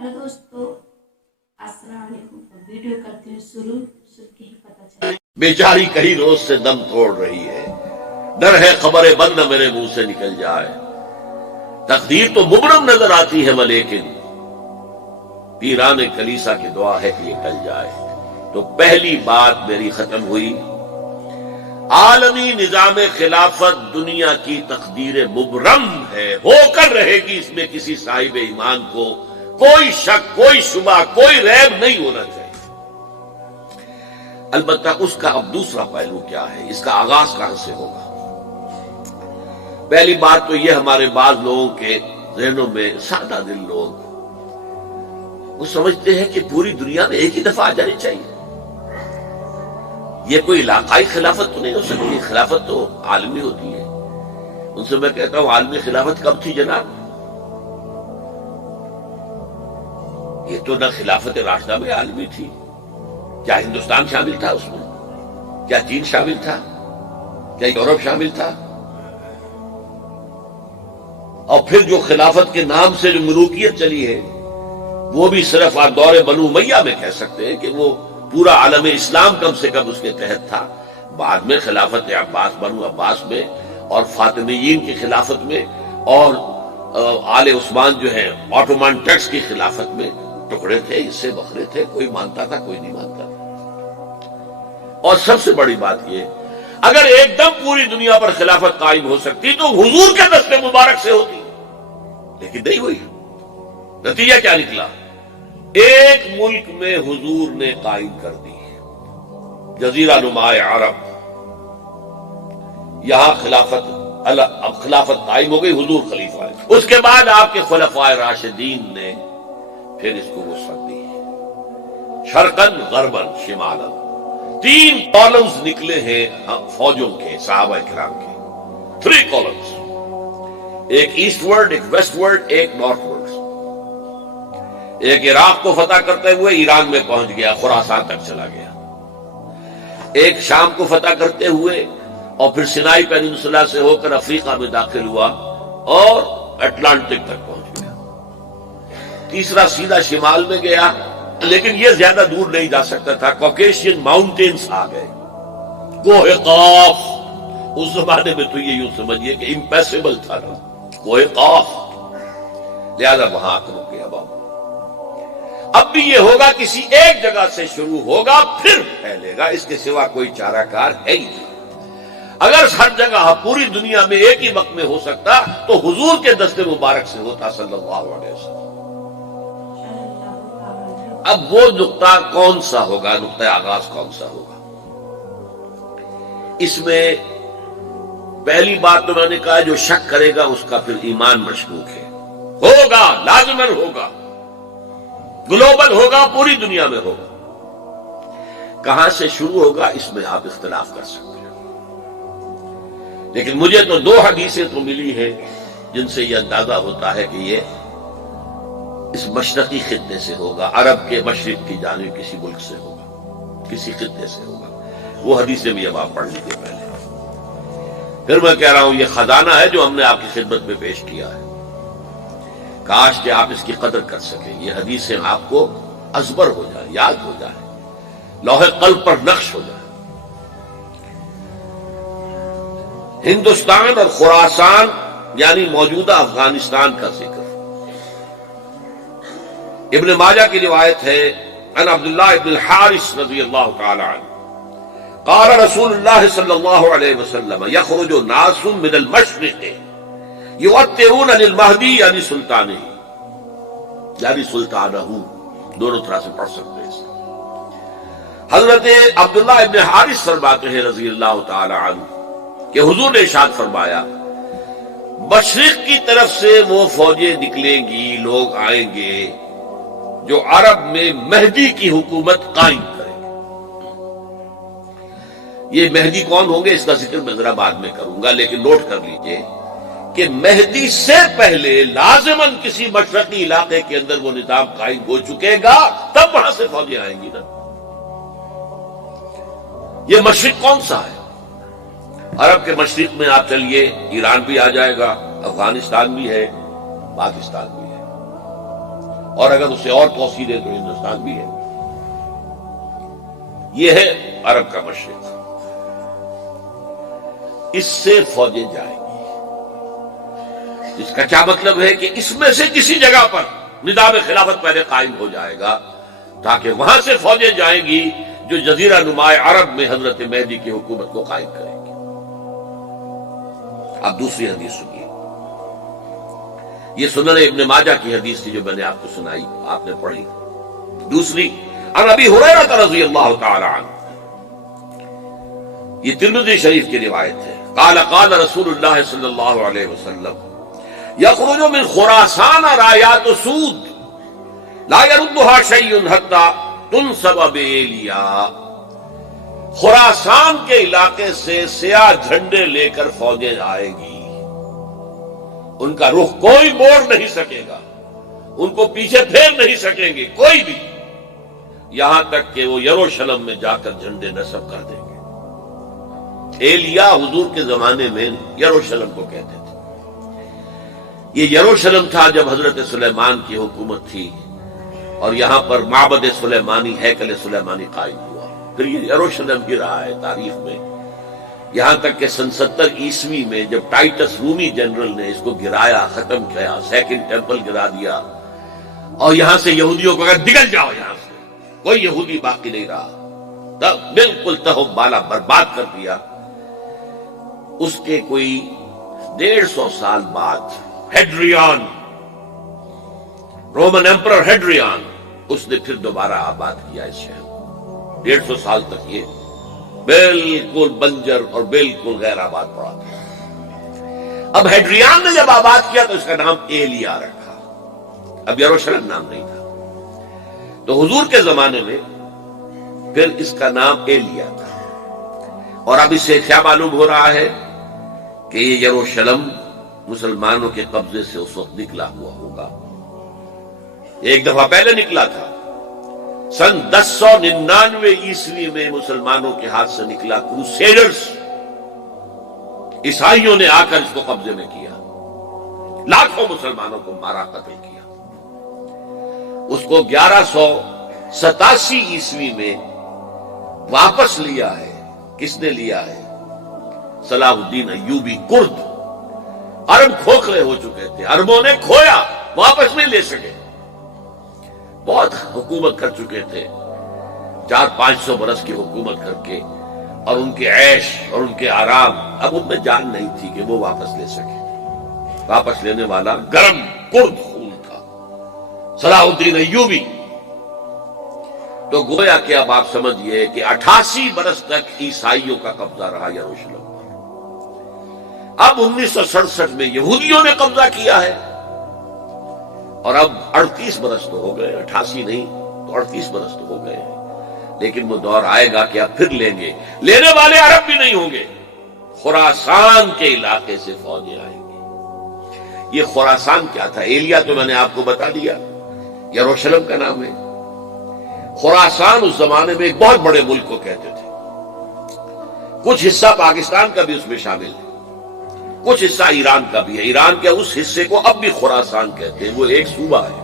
Hello दोस्तों, अस्सलाम वालेकुम। वीडियो करते हैं शुरू के ही पता चला। बेचारी कई रोज से दम तोड़ रही है, डर है खबरें बंद मेरे मुंह से निकल जाए। तकदीर तो मुबरम नजर आती है लेकिन पीराने कलीसा की दुआ है कि ये टल जाए। तो पहली बात मेरी खत्म हुई, आलमी निजाम खिलाफत दुनिया की तकदीर मुबरम है, होकर रहेगी। इसमें किसी साहिब ईमान को कोई शक, कोई शुबा, कोई रैब नहीं होना चाहिए। अलबत्ता उसका अब दूसरा पहलू क्या है, इसका आगाज कहां से होगा। पहली बात तो यह, हमारे बाज लोगों के जहनों में, सादा दिल लोग वो समझते हैं कि पूरी दुनिया में एक ही दफा आ जानी चाहिए। ये कोई इलाकाई खिलाफत तो नहीं हो सकती, खिलाफत तो आलमी होती है। उनसे मैं कहता हूं, आलमी खिलाफत कब थी जनाब? ये तो न खिलाफत राशिदा में आलमी थी। क्या हिंदुस्तान शामिल था उसमें? क्या चीन शामिल था? क्या यूरोप शामिल था? और फिर जो खिलाफत के नाम से जो मलूकियत चली है, वो भी सिर्फ आप दौरे बनु उमैया में कह सकते हैं कि वो पूरा आलम इस्लाम कम से कम उसके तहत था। बाद में खिलाफत अब्बास, बनु अब्बास में और फातिमीयीन की खिलाफत में और आले उस्मान जो है ऑटोमान टर्क्स की खिलाफत में टुकड़े थे, इससे बखरे थे, कोई मानता था, कोई नहीं मानता था। और सबसे बड़ी बात यह, अगर एकदम पूरी दुनिया पर खिलाफत कायम हो सकती तो हुजूर के दस्ते मुबारक से होती, लेकिन नहीं हुई। नतीजा क्या निकला? एक मुल्क में हुजूर ने कायम कर दी, जजीरा नुमाए अरब, यहां खिलाफत, अब खिलाफत कायम हो गई, हुजूर खलीफा है। उसके बाद आपके खुलफाए राशिदीन ने फिर इसको वसअत दी है, शरकन गरबन शिमालन। 3 कॉलम्स निकले हैं फौजों के, सहाबा किराम के 3 कॉलम्स, एक ईस्टवर्ड, एक वेस्टवर्ड, एक नॉर्थवर्ड। एक इराक को फतह करते हुए ईरान में पहुंच गया, खुरासान तक चला गया। एक शाम को फतह करते हुए और फिर सिनाई पेनिनसुला से होकर अफ्रीका में दाखिल हुआ और अटलांटिक तक पहुंच गया। तीसरा सीधा शिमाल में गया, लेकिन यह ज्यादा दूर नहीं जा सकता था, कॉकेशियन माउंटेन्स आ गए, कोहे काफ। उस जमाने में तो ये यूं समझिए कि इम्पॉसिबल था ना, कोहे काफ, लिहाजा वहां आकर रुक गया बाबू। अब भी ये होगा, किसी एक जगह से शुरू होगा फिर फैलेगा, इसके सिवा कोई चाराकार है ही नहीं। अगर हर जगह पूरी दुनिया में एक ही वक्त में हो सकता तो हुजूर के दस्ते मुबारक से होता सल्लल्लाहु अलैहि वसल्लम। अब वो नुक्ता कौन सा होगा, नुक्ता आगाज कौन सा होगा? इसमें पहली बात तो मैंने कहा, जो शक करेगा उसका फिर ईमान मशकूक है। होगा, लाजमन होगा, ग्लोबल होगा, पूरी दुनिया में होगा। कहां से शुरू होगा इसमें आप इख्तिलाफ कर सकते हैं, लेकिन मुझे तो 2 हदीसें तो मिली है जिनसे यह अंदाजा होता है कि ये इस मशरकी खित्ते से होगा, अरब के मशरिक की जानिब किसी मुल्क से होगा, किसी खित्ते से होगा। वो हदीसें भी अब आप पढ़ लीजिए पहले। फिर मैं कह रहा हूं, यह खजाना है जो हमने आपकी खिदमत में पेश किया है, काश कि आप इसकी कदर कर सकें। ये हदीसें आपको अजबर हो जाए, याद हो जाए, लौहे कल्ब पर नक्श हो जाए। हिंदुस्तान और खुरासान यानी मौजूदा अफगानिस्तान का जिक्र। इब्न माजा की रिवायत है, अन अब्दुल्लाह इब्न हारिस रज़ियल्लाहु तआला अन्हु क़ाल रसूलुल्लाह सल्लल्लाहु अलैहि वसल्लम यख़रुजु नासुम मिनल मशरिक़ युअत्तिऊन लिल महदी यानी सुल्तानी, यानी सुल्तानहू, दोनों तरह से पढ़ सकते हैं। हजरत अब्दुल्लाह इब्न हारिस फरमाते हैं रज़ियल्लाहु तआला अन्हु कि हुजूर ने इरशाद फरमाया, मशरिक की तरफ से वो फौजें निकलेंगी, लोग आएंगे जो अरब में मेहदी की हुकूमत कायम करेंगे। ये मेहदी कौन होंगे इसका जिक्र मैं जरा बाद में करूंगा, लेकिन नोट कर लीजिए कि मेहदी से पहले लाजिमन किसी मशरकी इलाके के अंदर वो निजाम कायम हो चुकेगा, तब वहां से फौजें आएंगी ना। ये मशरिक कौन सा है? अरब के मशरिक में आप चलिए, ईरान भी आ जाएगा, अफगानिस्तान भी है, पाकिस्तान भी है। اور اگر اسے اور توسیع دے تو ہندوستان بھی ہے. یہ ہے عرب کا مشرق. اس سے فوجیں جائیں گی. اس کا کیا مطلب ہے کہ اس میں سے کسی جگہ پر نظام خلافت پہلے قائم ہو جائے گا تاکہ وہاں سے فوجیں جائیں گی جو جزیرہ نما عرب میں حضرت مہدی کی حکومت کو قائم کریں گی. اب دوسری حدیث سنیے. یہ سنن ابن ماجہ کی حدیث تھی جو میں نے آپ کو سنائی, آپ نے پڑھی. دوسری عن ابی ہریرہ رضی اللہ تعالی عنہ, یہ ترمذی شریف کی روایت ہے. قال قال رسول اللہ صلی اللہ علیہ وسلم یخرج من خراسان رایات سود لا يردها شیء حتی تنصب بإیلیا. خراسان کے علاقے سے سیاہ جھنڈے لے کر فوجیں آئے گی, ان کا رخ کوئی موڑ نہیں سکے گا, ان کو پیچھے پھیر نہیں سکیں گے کوئی بھی, یہاں تک کہ وہ یروشلم میں جا کر جھنڈے نصب کر دیں گے. ایلیا حضور کے زمانے میں یروشلم کو کہتے تھے. یہ یروشلم تھا جب حضرت سلیمان کی حکومت تھی اور یہاں پر معبد سلیمانی, ہیکل سلیمانی قائم ہوا. پھر یہ یروشلم ہی رہا ہے تاریخ میں, یہاں تک کہ سن 70 عیسوی میں جب ٹائٹس رومی جنرل نے اس کو گرایا, ختم کیا, سیکنڈ ٹیمپل گرا دیا, اور یہاں سے یہودیوں کو اگر نکل جاؤ, یہاں سے کوئی یہودی باقی نہیں رہا, بالکل تہو بالا برباد کر دیا. اس کے کوئی 150 سال بعد ہیڈریان, رومن ایمپرر ہیڈریان, اس نے پھر دوبارہ آباد کیا اس شہر. 150 سال تک یہ بالکل بنجر اور بالکل غیر آباد پڑا تھا. اب ہیڈریان نے جب آباد کیا تو اس کا نام ایلیا رکھا, اب یروشلم نام نہیں تھا. تو حضور کے زمانے میں پھر اس کا نام ایلیا تھا. اور اب اس سے کیا معلوم ہو رہا ہے کہ یہ یروشلم مسلمانوں کے قبضے سے اس وقت نکلا ہوا ہوگا. ایک دفعہ پہلے نکلا تھا, سن 1099 عیسوی میں مسلمانوں کے ہاتھ سے نکلا. کروسیڈرز, عیسائیوں نے آ کر اس کو قبضے میں کیا, لاکھوں مسلمانوں کو مارا, قتل کیا. اس کو 1187 عیسوی میں واپس لیا ہے. کس نے لیا ہے؟ صلاح الدین ایوبی. کرد, عرب کھوکھلے ہو چکے تھے, عربوں نے کھویا, واپس نہیں لے سکے. بہت حکومت کر چکے تھے, 400-500 برس کی حکومت کر کے, اور ان کے عیش اور ان کے آرام, اب ان میں جان نہیں تھی کہ وہ واپس لے سکے. واپس لینے والا گرم کرد خون تھا, صلاح الدین ایوبی. تو گویا کہ اب آپ سمجھئے کہ 88 برس تک عیسائیوں کا قبضہ رہا یروشلم پر. اب 1967 میں یہودیوں نے قبضہ کیا ہے, اور اب 38 برس تو ہو گئے, 88 نہیں تو 38 برس تو ہو گئے ہیں. لیکن وہ دور آئے گا کہ اب پھر لیں گے. لینے والے عرب بھی نہیں ہوں گے, خراسان کے علاقے سے فوجیں آئیں گی. یہ خراسان کیا تھا؟ ایلیا تو میں نے آپ کو بتا دیا, یروشلم کا نام ہے. خراسان اس زمانے میں ایک بہت بڑے ملک کو کہتے تھے. کچھ حصہ پاکستان کا بھی اس میں شامل ہے, کچھ حصہ ایران کا بھی ہے. ایران کے اس حصے کو اب بھی خراسان کہتے ہیں, وہ ایک صوبہ ہے.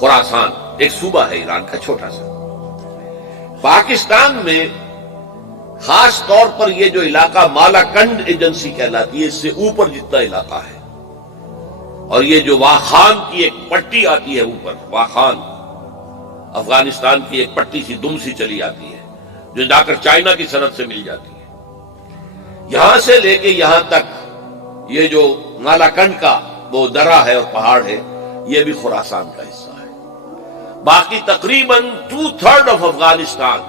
خراسان ایک صوبہ ہے ایران کا, چھوٹا سا. پاکستان میں خاص طور پر یہ جو علاقہ مالا کنڈ ایجنسی کہلاتی ہے, اس سے اوپر جتنا علاقہ ہے, اور یہ جو واخان کی ایک پٹی آتی ہے اوپر, واخان افغانستان کی ایک پٹی سی دم سی چلی آتی ہے جو جا کر چائنا کی سرحد سے مل جاتی ہے. یہاں سے لے کے یہاں تک یہ جو مالا کنڈ کا وہ درہ ہے اور پہاڑ ہے, یہ بھی خراسان کا حصہ ہے. باقی تقریباً 2/3 آف افغانستان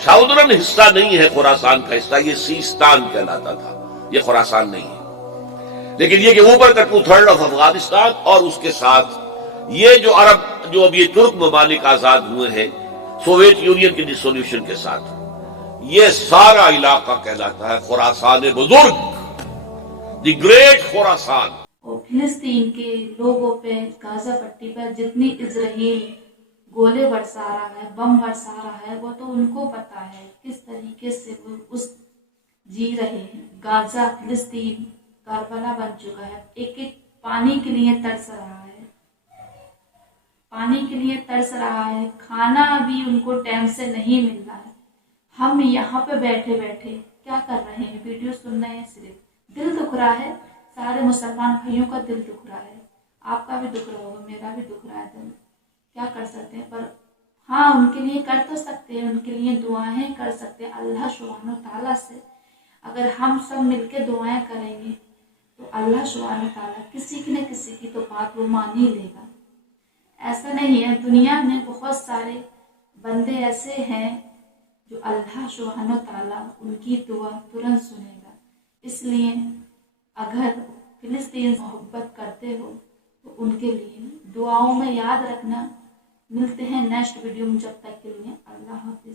ساؤدرن حصہ نہیں ہے خراسان کا حصہ, یہ سیستان کہلاتا تھا, یہ خراسان نہیں ہے. لیکن یہ کہ اوپر کا 2/3 آف افغانستان, اور اس کے ساتھ یہ جو عرب, جو اب یہ ترک ممالک آزاد ہوئے ہیں سوویت یونین کی ڈسولوشن کے ساتھ, یہ سارا علاقہ کہلاتا ہے خراسان بزرگ, دی گریٹ خراسان. اور فلسطین کے لوگوں پہ, غزہ پٹی پر جتنی اسرائیل گولے برسا رہا ہے, بم برسا رہا ہے, وہ تو ان کو پتا ہے کس طریقے سے وہ اس جی رہے ہیں. غزہ فلسطین کربلا بن چکا ہے, ایک ایک پانی کے لیے ترس رہا ہے. पानी के लिए तरस रहा है, खाना भी उनको टाइम से नहीं मिल रहा है। हम यहाँ पे बैठे बैठे क्या कर रहे हैं, वीडियो सुन रहे हैं, सिर्फ दिल दुख रहा है। सारे मुसलमान भाइयों का दिल दुख रहा है, आपका भी दुख रहा होगा, मेरा भी दुख रहा है दिल। क्या कर सकते हैं, पर हाँ उनके लिए कर तो सकते हैं, उनके लिए दुआएं कर सकते हैं। अल्लाह सुब्हानो ताला से अगर हम सब मिलके दुआएं करेंगे तो अल्लाह सुब्हानो ताला किसी की न किसी की तो बात वो मान ही लेगा। ऐसा नहीं है, दुनिया में बहुत सारे बंदे ऐसे हैं जो अल्लाह सुब्हानो ताला उनकी दुआ तुरंत सुनेगा। इसलिए अगर फिलिस्तीन से मोहब्बत करते हो तो उनके लिए दुआओं में याद रखना। मिलते हैं नेक्स्ट वीडियो में, जब तक के लिए अल्लाह हाफिज।